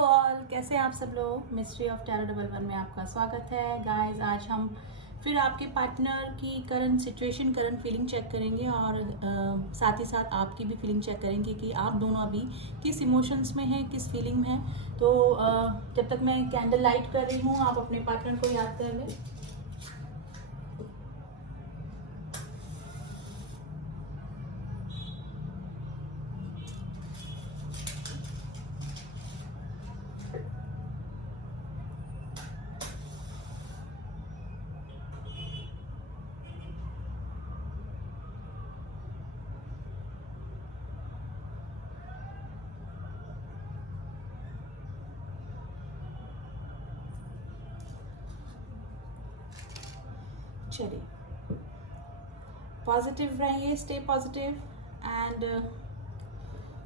All, कैसे हैं आप सब लोग। Mystery of tarot double one में आपका स्वागत है गाइस। आज हम फिर आपके पार्टनर की current situation, current feeling check करेंगे और साथ ही साथ आपकी भी फीलिंग चेक करेंगे कि आप दोनों अभी किस इमोशंस में हैं, किस फीलिंग में हैं। तो जब तक मैं कैंडल लाइट कर रही हूँ, आप अपने पार्टनर को याद कर लें। चलिए, पॉजिटिव रहिए, स्टे पॉजिटिव एंड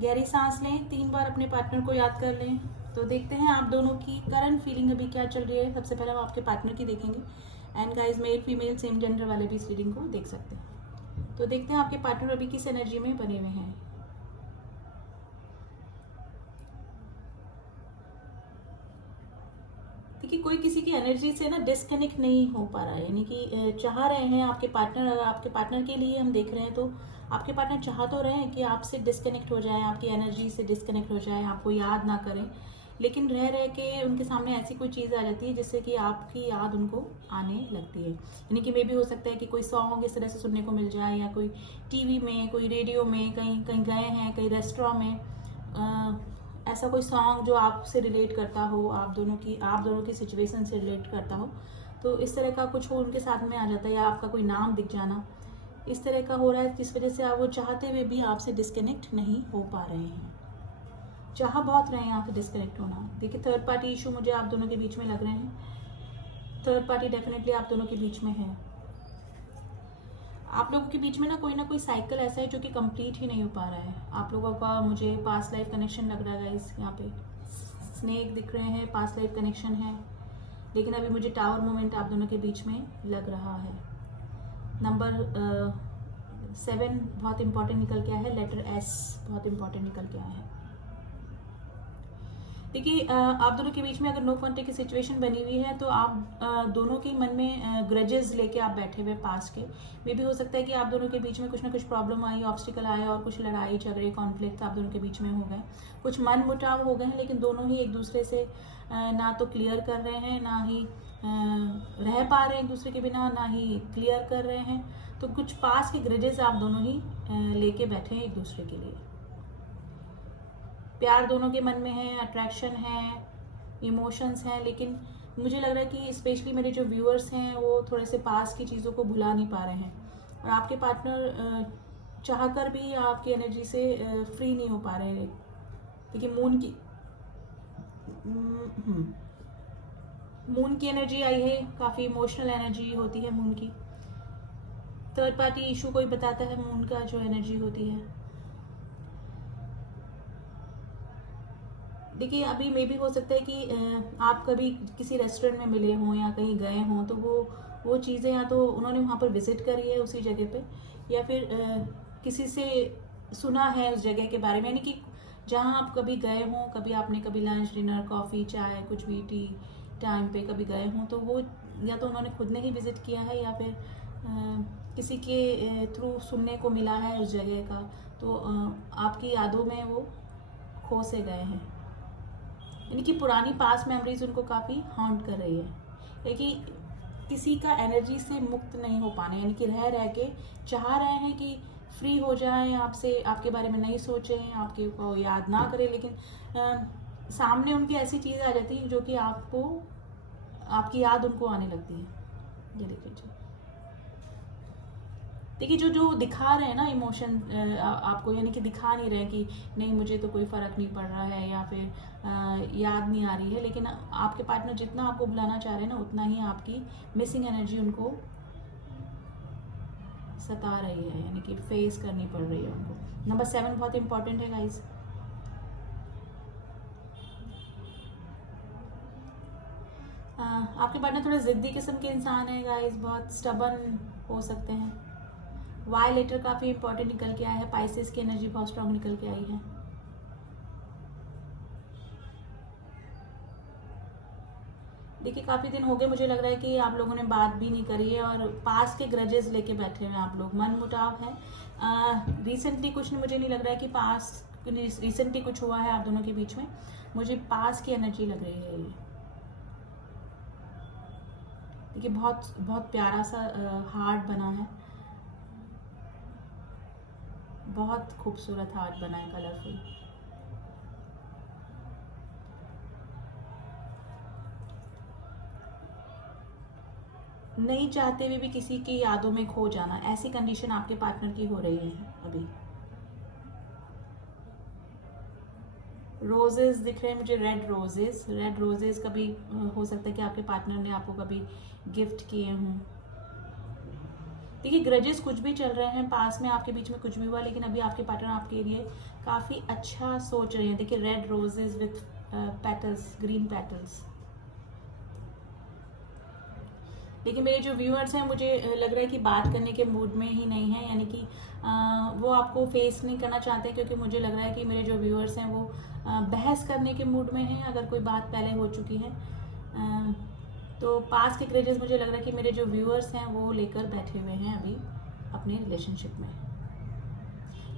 गहरी सांस लें। 3 बार अपने पार्टनर को याद कर लें। तो देखते हैं आप दोनों की करंट फीलिंग अभी क्या चल रही है। सबसे पहले हम आपके पार्टनर की देखेंगे and guys, male female same gender वाले भी इस रीडिंग को देख सकते हैं। तो देखते हैं आपके पार्टनर अभी किस एनर्जी में बने हुए हैं। देखिए, कोई किसी की एनर्जी से ना डिस्कनेक्ट नहीं हो पा रहा है, यानी कि चाह रहे हैं आपके पार्टनर, अगर आपके पार्टनर के लिए हम देख रहे हैं तो आपके पार्टनर चाह तो रहे हैं कि आपसे डिस्कनेक्ट हो जाए, आपकी एनर्जी से डिस्कनेक्ट हो जाए, आपको याद ना करें, लेकिन रह रह के उनके सामने ऐसी कोई चीज़ आ जाती है जिससे कि आपकी याद उनको आने लगती है। यानी कि मे भी हो सकता है कि कोई सॉन्ग इस तरह से सुनने को मिल जाए, या कोई टीवी में, कोई रेडियो में, कहीं कहीं गए हैं, कहीं रेस्टोरेंट में, ऐसा कोई सॉन्ग जो आपसे रिलेट करता हो, आप दोनों की सिचुएशन से रिलेट करता हो, तो इस तरह का कुछ हो उनके साथ में आ जाता है, या आपका कोई नाम दिख जाना, इस तरह का हो रहा है, जिस वजह से आप वो चाहते हुए भी आपसे डिस्कनेक्ट नहीं हो पा रहे हैं। चाह बहुत रहे हैं आपसे डिस्कनेक्ट होना। देखिए, थर्ड पार्टी इशू मुझे आप दोनों के बीच में लग रहे हैं। थर्ड पार्टी डेफिनेटली आप दोनों के बीच में है। आप लोगों के बीच में ना कोई साइकिल ऐसा है जो कि कंप्लीट ही नहीं हो पा रहा है। आप लोगों का मुझे पास्ट लाइफ कनेक्शन लग रहा है गाइस। यहाँ पे स्नेक दिख रहे हैं, पास्ट लाइफ कनेक्शन है, लेकिन अभी मुझे टावर मोमेंट आप दोनों के बीच में लग रहा है। नंबर 7 बहुत इंपॉर्टेंट निकल के आया है, लेटर S बहुत इंपॉर्टेंट निकल के आया है। देखिए, आप दोनों के बीच में अगर नो कॉन्टेक्ट की सिचुएशन बनी हुई है तो आप दोनों के मन में ग्रजेस लेके आप बैठे हुए पास के। मे भी हो सकता है कि आप दोनों के बीच में कुछ ना कुछ प्रॉब्लम आई, ऑब्स्टिकल आया और कुछ लड़ाई झगड़े कॉन्फ्लिक्ट आप दोनों के बीच में हो गए, कुछ मन मुटाव हो गए हैं, लेकिन दोनों ही एक दूसरे से ना तो क्लियर कर रहे हैं, ना ही रह पा रहे हैं एक दूसरे के बिना, ना ही क्लियर कर रहे हैं। तो कुछ पास के ग्रजेस आप दोनों ही लेके बैठे हैं एक दूसरे के लिए। प्यार दोनों के मन में है, अट्रैक्शन है, इमोशंस हैं, लेकिन मुझे लग रहा है कि स्पेशली मेरे जो व्यूअर्स हैं वो थोड़े से पास की चीज़ों को भुला नहीं पा रहे हैं, और आपके पार्टनर चाहकर भी आपकी एनर्जी से फ्री नहीं हो पा रहे हैं। देखिए, मून की एनर्जी आई है, काफ़ी इमोशनल एनर्जी होती है मून की। थर्ड पार्टी इशू कोई बताता है मून का जो एनर्जी होती है। देखिए, अभी मे भी हो सकता है कि आप कभी किसी रेस्टोरेंट में मिले हों या कहीं गए हों, तो वो चीज़ें या तो उन्होंने वहाँ पर विजिट करी है उसी जगह पे, या फिर किसी से सुना है उस जगह के बारे में, यानी कि जहाँ आप कभी गए हों, कभी आपने कभी लंच डिनर कॉफ़ी चाय कुछ भी टी टाइम पे कभी गए हों, तो वो या तो उन्होंने खुद ने ही विजिट किया है, या फिर किसी के थ्रू सुनने को मिला है उस जगह का, तो आपकी यादों में वो खो से गए हैं। यानी कि पुरानी पास्ट मेमोरीज उनको काफ़ी हॉन्ट कर रही है, लेकिन किसी का एनर्जी से मुक्त नहीं हो पाना, यानी कि रह रह के चाह रहे हैं कि फ्री हो जाएं आपसे, आपके बारे में नहीं सोचें, आपके को याद ना करें, लेकिन सामने उनकी ऐसी चीज़ आ जाती है जो कि आपकी याद उनको आने लगती है। ये देख लीजिए। देखिए, जो दिखा रहे हैं ना इमोशन आपको, यानी कि दिखा नहीं रहे कि नहीं मुझे तो कोई फ़र्क नहीं पड़ रहा है, या फिर याद नहीं आ रही है, लेकिन आपके पार्टनर जितना आपको बुलाना चाह रहे हैं ना, उतना ही आपकी मिसिंग एनर्जी उनको सता रही है, यानी कि फेस करनी पड़ रही है उनको। नंबर 7 बहुत इंपॉर्टेंट है गाइज। आपके पार्टनर थोड़े ज़िद्दी किस्म के इंसान है गाइज, बहुत स्टबन हो सकते हैं। वाई लेटर काफ़ी इंपॉर्टेंट निकल के आया है, पाइसेस की एनर्जी बहुत स्ट्रांग निकल के आई है। देखिए काफ़ी दिन हो गए, मुझे लग रहा है कि आप लोगों ने बात भी नहीं करी है और पास के ग्रजेस लेके बैठे हुए हैं आप लोग, मन मुटाव है। रिसेंटली कुछ नहीं, मुझे नहीं लग रहा है कि पास रिसेंटली कुछ हुआ है आप दोनों के बीच में, मुझे पास की एनर्जी लग रही है ये। देखिए बहुत बहुत प्यारा सा हार्ट बना है, बहुत खूबसूरत हार्ट बना है, कलरफुल। नहीं चाहते हुए भी किसी की यादों में खो जाना, ऐसी कंडीशन आपके पार्टनर की हो रही है अभी। रोजेस दिख रहे हैं मुझे, रेड रोजेस। रेड रोजेस कभी हो सकता है कि आपके पार्टनर ने आपको कभी गिफ्ट किए हों। देखिए ग्रजेस कुछ भी चल रहे हैं, पास में आपके बीच में कुछ भी हुआ, लेकिन अभी आपके पार्टनर आपके लिए काफ़ी अच्छा सोच रहे हैं। देखिए red roses with petals, green petals. लेकिन मेरे जो व्यूअर्स हैं, मुझे लग रहा है कि बात करने के मूड में ही नहीं है, यानी कि वो आपको फेस नहीं करना चाहते, क्योंकि मुझे लग रहा है कि मेरे जो व्यूअर्स हैं वो बहस करने के मूड में हैं, अगर कोई बात पहले हो चुकी है। तो पास के ग्रेजेस मुझे लग रहा है कि मेरे जो व्यूअर्स हैं वो लेकर बैठे हुए हैं अभी अपने रिलेशनशिप में।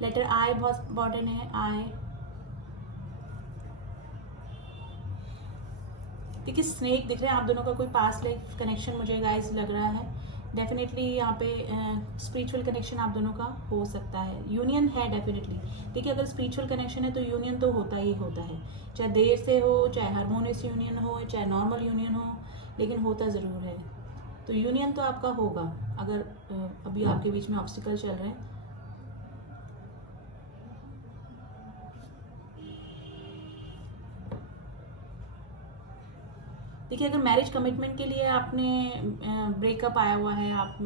लेटर आई बहुत इंपॉर्टेंट है, आई। देखिए स्नेक दिख रहे हैं, आप दोनों का कोई पास्ट लाइफ कनेक्शन मुझे गाइस लग रहा है। डेफिनेटली यहाँ पे स्पिरिचुअल कनेक्शन आप दोनों का हो सकता है, यूनियन है डेफिनेटली। देखिए अगर स्पिरिचुअल कनेक्शन है तो यूनियन तो होता ही होता है, चाहे देर से हो, चाहे हारमोनियस यूनियन हो, चाहे नॉर्मल यूनियन हो, लेकिन होता ज़रूर है। तो यूनियन तो आपका होगा अगर अभी आपके बीच में ऑब्स्टिकल चल रहे हैं। देखिए अगर मैरिज कमिटमेंट के लिए आपने ब्रेकअप आया हुआ है, आप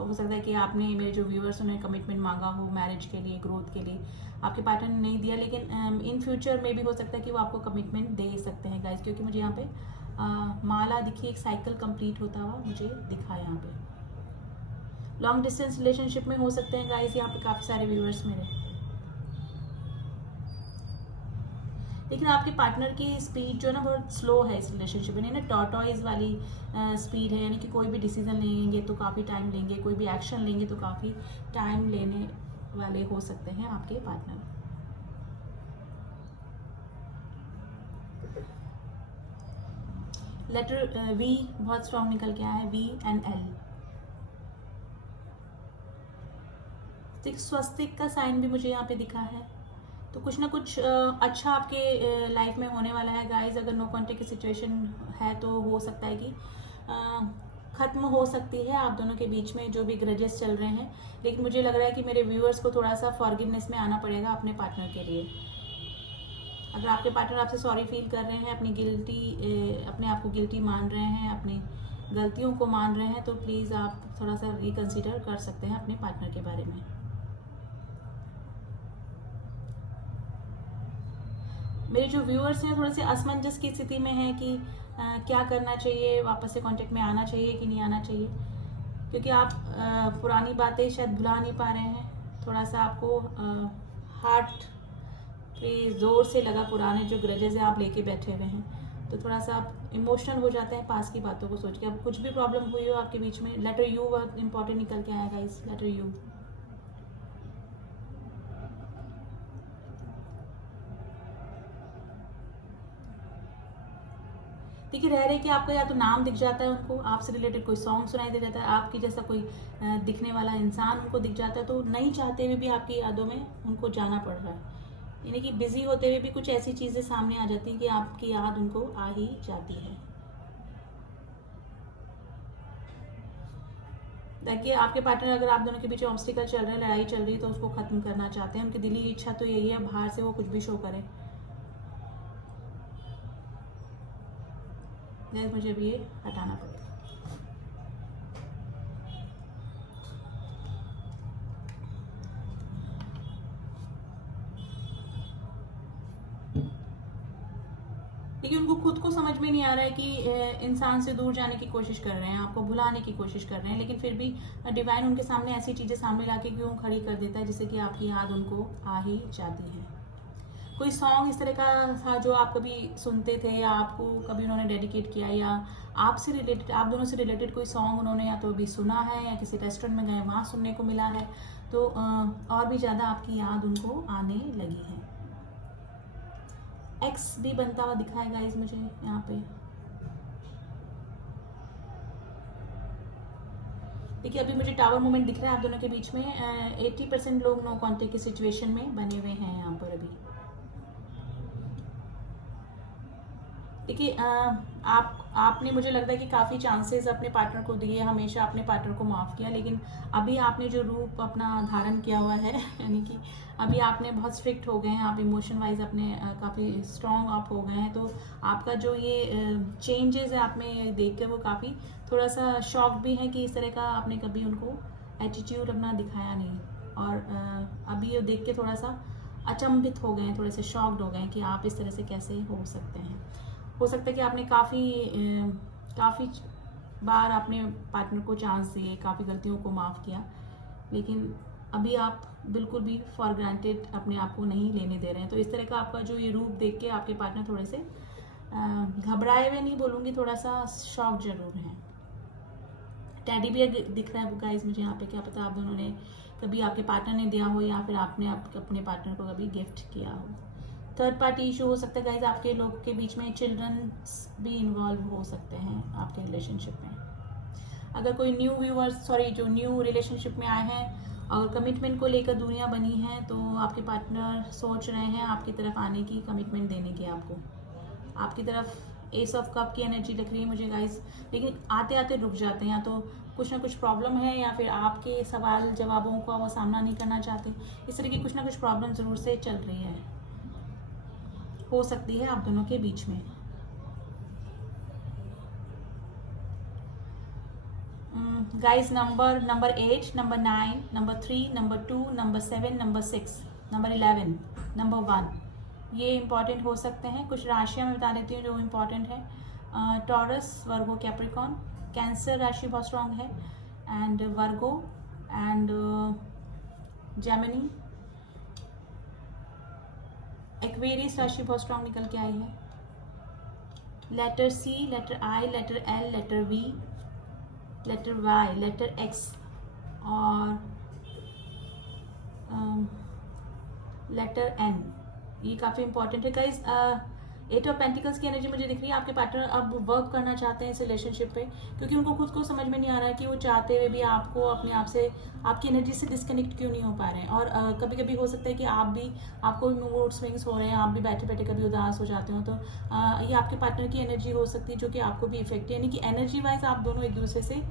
हो सकता है कि आपने, मेरे जो व्यूअर्स उन्हें कमिटमेंट मांगा हो मैरिज के लिए, ग्रोथ के लिए, आपके पार्टनर ने नहीं दिया, लेकिन इन फ्यूचर में भी हो सकता है कि वो आपको कमिटमेंट दे सकते हैं गाइस, क्योंकि मुझे यहाँ पे माला दिखी, एक साइकिल कंप्लीट होता हुआ मुझे दिखा यहाँ पे। लॉन्ग डिस्टेंस रिलेशनशिप में हो सकते हैं गाइस यहाँ पे काफ़ी सारे व्यूअर्स मेरे। लेकिन आपके पार्टनर की स्पीड जो है ना बहुत स्लो है इस रिलेशनशिप में, ना टॉर्टॉइज वाली स्पीड है, यानी कि कोई भी डिसीजन लेंगे तो काफ़ी टाइम लेंगे, कोई भी एक्शन लेंगे तो काफ़ी टाइम लेने वाले हो सकते हैं आपके पार्टनर। लेटर वी बहुत स्ट्रॉन्ग निकल के आया है, वी एंड एल। स्वस्तिक का साइन भी मुझे यहाँ पे दिखा है, तो कुछ ना कुछ अच्छा आपके लाइफ में होने वाला है गाइस। अगर नो कॉन्टेक्ट की सिचुएशन है तो हो सकता है कि ख़त्म हो सकती है आप दोनों के बीच में जो भी ग्रजेस चल रहे हैं, लेकिन मुझे लग रहा है कि मेरे व्यूअर्स को थोड़ा सा फॉरगिवनेस में आना पड़ेगा अपने पार्टनर के लिए। अगर आपके पार्टनर आपसे सॉरी फील कर रहे हैं, अपने आप को गिल्टी मान रहे हैं, अपनी गलतियों को मान रहे हैं, तो प्लीज़ आप थोड़ा सा रिकन्सिडर कर सकते हैं अपने पार्टनर के बारे में। मेरे जो व्यूअर्स हैं थोड़े से असमंजस की स्थिति में हैं कि क्या करना चाहिए, वापस से कांटेक्ट में आना चाहिए कि नहीं आना चाहिए, क्योंकि आप पुरानी बातें शायद भुला नहीं पा रहे हैं। थोड़ा सा आपको हार्ट के ज़ोर से लगा पुराने जो ग्रजेस हैं आप लेके बैठे हुए हैं, तो थोड़ा सा आप इमोशनल हो जाते हैं पास की बातों को सोच के। अब कुछ भी प्रॉब्लम हुई हो आपके बीच में, लेटर यू बहुत इंपॉर्टेंट निकल के आया गाइस, लेटर यू। देखिए रह रहे कि आपका या तो नाम दिख जाता है उनको, आपसे रिलेटेड कोई सॉन्ग सुनाई दे जाता है, आपकी जैसा कोई दिखने वाला इंसान उनको दिख जाता है, तो नहीं चाहते हुए भी आपकी यादों में उनको जाना पड़ रहा है। यानी कि बिजी होते हुए भी कुछ ऐसी चीज़ें सामने आ जाती हैं कि आपकी याद उनको आ ही जाती है। देखिए आपके पार्टनर, अगर आप दोनों के बीच ऑब्स्टिकल चल रहे हैं, लड़ाई चल रही है, तो उसको खत्म करना चाहते हैं। उनकी दिली इच्छा तो यही है, बाहर से वो कुछ भी शो करें। मुझे अभी ये हटाना पड़ेगा। लेकिन उनको खुद को समझ में नहीं आ रहा है कि इंसान से दूर जाने की कोशिश कर रहे हैं, आपको भुलाने की कोशिश कर रहे हैं, लेकिन फिर भी डिवाइन उनके सामने ऐसी चीज़ें सामने ला के क्यों खड़ी कर देता है जिससे कि आपकी याद उनको आ ही जाती है। कोई सॉन्ग इस तरह का था जो आप कभी सुनते थे या आपको कभी उन्होंने डेडिकेट किया, या आपसे रिलेटेड, आप दोनों से रिलेटेड कोई सॉन्ग उन्होंने या तो अभी सुना है या किसी रेस्टोरेंट में गए वहाँ सुनने को मिला है, तो और भी ज़्यादा आपकी याद उनको आने लगी है। एक्स भी बनता हुआ दिखा है गाइस मुझे यहाँ पे। देखिए अभी मुझे टावर मूवमेंट दिख रहा है आप दोनों के बीच में। 80% लोग नो कॉन्टेक्ट की सिचुएशन में बने हुए हैं यहाँ पर अभी। देखिए आपने, मुझे लगता है कि काफ़ी चांसेस अपने पार्टनर को दिए, हमेशा अपने पार्टनर को माफ़ किया, लेकिन अभी आपने जो रूप अपना धारण किया हुआ है यानी कि अभी आपने बहुत स्ट्रिक्ट हो गए हैं, आप इमोशन वाइज अपने काफ़ी स्ट्रॉन्ग आप हो गए हैं, तो आपका जो ये चेंजेस है आप में देख के वो काफ़ी थोड़ा सा शॉक भी है कि इस तरह का आपने कभी उनको एटीट्यूड अपना दिखाया नहीं, और अभी ये देख के थोड़ा सा अचंभित हो गए हैं, थोड़े से शॉक्ड हो गए हैं कि आप इस तरह से कैसे हो सकते हैं। हो सकता है कि आपने काफ़ी बार अपने पार्टनर को चांस दिए, काफ़ी गलतियों को माफ़ किया, लेकिन अभी आप बिल्कुल भी फॉर ग्रांटेड अपने आप को नहीं लेने दे रहे हैं। तो इस तरह का आपका जो ये रूप देख के आपके पार्टनर थोड़े से घबराए हुए नहीं बोलूँगी, थोड़ा सा शॉक जरूर है। टैडी बियर दिख रहा है गाइस मुझे यहाँ पे, क्या पता आप दोनों ने कभी, आपके पार्टनर ने दिया हो या फिर आपने अपने पार्टनर को कभी गिफ्ट किया हो। थर्ड पार्टी इशू हो सकता है गाइज, आपके लोगों के बीच में चिल्ड्रन भी इन्वॉल्व हो सकते हैं आपके रिलेशनशिप में। अगर कोई जो न्यू रिलेशनशिप में आए हैं और कमिटमेंट को लेकर दूरियां बनी हैं, तो आपके पार्टनर सोच रहे हैं आपकी तरफ आने की, कमिटमेंट देने की आपको, आपकी तरफ एस ऑफ कप की एनर्जी दिख रही है मुझे गाइज, लेकिन आते आते रुक जाते हैं, या तो कुछ ना कुछ प्रॉब्लम है या फिर आपके सवाल जवाबों का वो सामना नहीं करना चाहते। इस तरह की कुछ ना कुछ प्रॉब्लम ज़रूर से चल रही है, हो सकती है आप दोनों के बीच में। Guys number 8, number 9, number 3, number 2, number 7, number 6, number 11, number 1, ये इंपॉर्टेंट हो सकते हैं। कुछ राशियां मैं बता देती हूँ जो इम्पॉर्टेंट है। टॉरस, वर्गो, कैप्रिकॉन, कैंसर राशि बहुत स्ट्रांग है, and Virgo and Gemini, Aquarius राशि बहुत स्ट्रांग निकल के आई है। Letter C, letter I, letter L, letter V, letter Y, letter X और लेटर एन, ये काफ़ी इंपॉर्टेंट है गाइज। 8 ऑफ पेंटिकल्स की एनर्जी मुझे दिख रही है। आपके पार्टनर अब वर्क करना चाहते हैं इस रिलेशनशिप पे, क्योंकि उनको खुद को समझ में नहीं आ रहा है कि वो चाहते हुए भी आपको अपने आप से, आपकी एनर्जी से डिस्कनेक्ट क्यों नहीं हो पा रहे हैं। और कभी कभी हो सकता है कि आपको मूड स्विंग्स हो रहे हैं, आप भी बैठे बैठे कभी उदास हो जाते हो, तो ये आपके पार्टनर की एनर्जी हो सकती है जो कि आपको भी इफेक्ट है, यानी कि एनर्जी वाइज आप दोनों एक दूसरे से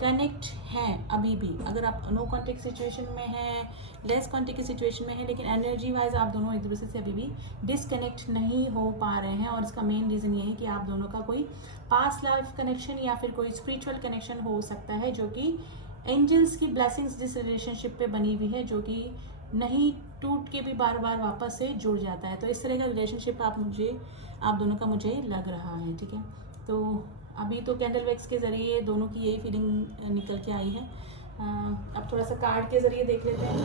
कनेक्ट हैं अभी भी। अगर आप नो कॉन्टेक्ट सिचुएशन में हैं, लेस कॉन्टेक्ट की सिचुएशन में है, लेकिन एनर्जी वाइज आप दोनों एक दूसरे से अभी भी डिसकनेक्ट नहीं हो पा रहे हैं, और इसका मेन रीज़न ये है कि आप दोनों का कोई पास्ट लाइफ कनेक्शन या फिर कोई स्पिरिचुअल कनेक्शन हो सकता है, जो कि एंजल्स की ब्लेसिंग्स जिस रिलेशनशिप पे बनी हुई है, जो कि नहीं टूट के भी बार बार वापस से जुड़ जाता है। तो इस तरह का रिलेशनशिप आप दोनों का मुझे लग रहा है, ठीक है। तो अभी तो कैंडल वैक्स के ज़रिए दोनों की यही फीलिंग निकल के आई है। अब थोड़ा सा कार्ड के ज़रिए देख लेते हैं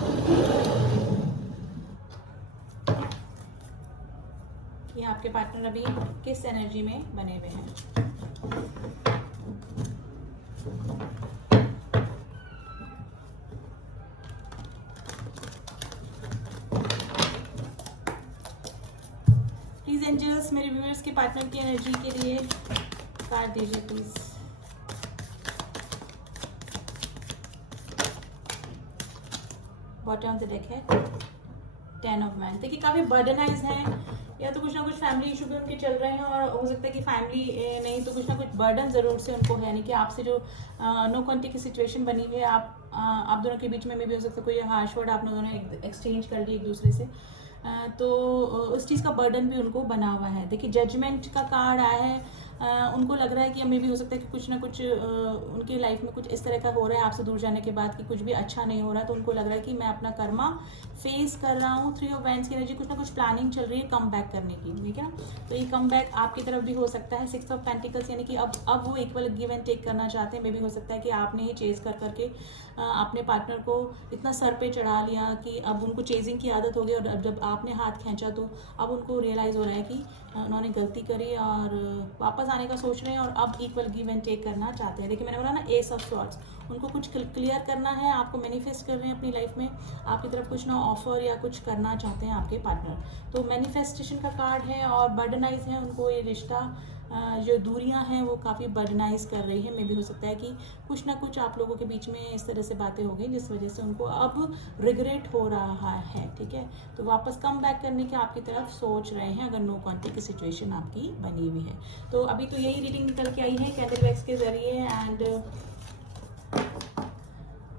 कि आपके पार्टनर अभी किस एनर्जी में बने हुए हैं। प्लीज़ एंजल्स मेरे व्यूअर्स के पार्टनर की एनर्जी के लिए कार्ड दीजिए please. Bottom of the deck है 10 ऑफ मैन। देखिए काफ़ी बर्डनाइज हैं, या तो कुछ ना कुछ फैमिली इशू भी उनके चल रहे हैं, और हो सकता है कि फैमिली नहीं तो कुछ ना कुछ बर्डन ज़रूर से उनको है, यानी कि आपसे जो नो कॉन्टेक्ट की सिचुएशन बनी हुई है, आप दोनों के बीच में भी हो सकता है कोई हार्श वर्ड आप दोनों एक्सचेंज कर लिए एक दूसरे से, तो उस चीज़ का बर्डन भी उनको बना हुआ है। देखिए जजमेंट का कार्ड आया है, उनको लग रहा है कि मे भी हो सकता है कि कुछ ना कुछ उनकी लाइफ में कुछ इस तरह का हो रहा है आपसे दूर जाने के बाद कि कुछ भी अच्छा नहीं हो रहा है, तो उनको लग रहा है कि मैं अपना कर्मा फेस कर रहा हूँ। 3 ऑफ वैंड्स की एनर्जी, कुछ ना कुछ प्लानिंग चल रही है कम बैक करने की, ठीक है ना। तो ये कम बैक आपकी तरफ भी हो सकता है। 6 ऑफ पेंटिकल्स यानी कि अब वो इक्वल गिव एंड टेक करना चाहते हैं। मे भी हो सकता है कि आपने ही चेज कर करके अपने पार्टनर को इतना सर पे चढ़ा लिया कि अब उनको चेजिंग की आदत हो गई, और अब जब आपने हाथ खींचा तो अब उनको रियलाइज़ हो रहा है कि उन्होंने गलती करी और वापस आने का सोच रहे हैं और अब इक्वल गिव एंड टेक करना चाहते हैं। देखिए मैंने बोला ना, एस ऑफ स्वॉर्ड्स, उनको कुछ क्लियर करना है, आपको मैनिफेस्ट कर रहे हैं अपनी लाइफ में, आपकी तरफ कुछ ना ऑफर या कुछ करना चाहते हैं आपके पार्टनर। तो मैनिफेस्टेशन का कार्ड है और बर्डनाइज है, उनको ये रिश्ता जो दूरियां हैं वो काफ़ी बर्डनाइज कर रही है। मे भी हो सकता है कि कुछ ना कुछ आप लोगों के बीच में इस तरह से बातें हो गई जिस वजह से उनको अब रिग्रेट हो रहा है, ठीक है। तो वापस कम बैक करने के आपकी तरफ सोच रहे हैं, अगर नो कॉन्टेक्ट की सिचुएशन आपकी बनी हुई है। तो अभी तो यही रीडिंग निकल के आई है कैंडल वैक्स के जरिए एंड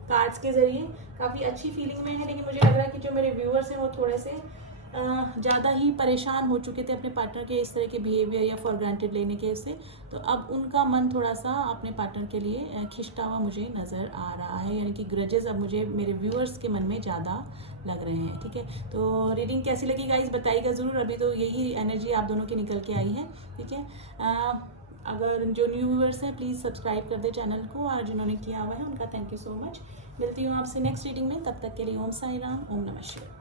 कार्ड्स के जरिए। काफ़ी अच्छी फीलिंग में है, लेकिन मुझे लग रहा है कि जो मेरे व्यूअर्स हैं वो थोड़े से ज़्यादा ही परेशान हो चुके थे अपने पार्टनर के इस तरह के बिहेवियर या फॉर ग्रांटेड लेने के से। तो अब उनका मन थोड़ा सा अपने पार्टनर के लिए खिंचता हुआ मुझे नज़र आ रहा है, यानी कि ग्रजेस अब मुझे मेरे व्यूअर्स के मन में ज़्यादा लग रहे हैं, ठीक है। तो रीडिंग कैसी लगी गाइस बताइएगा ज़रूर। अभी तो यही एनर्जी आप दोनों की निकल के आई है, ठीक है। अगर जो न्यू व्यूअर्स हैं प्लीज़ सब्सक्राइब कर दे चैनल को, और जिन्होंने किया हुआ है उनका थैंक यू सो मच। मिलती हूँ आपसे नेक्स्ट रीडिंग में, तब तक के लिए ओम साई राम, ओम नमः शिवाय।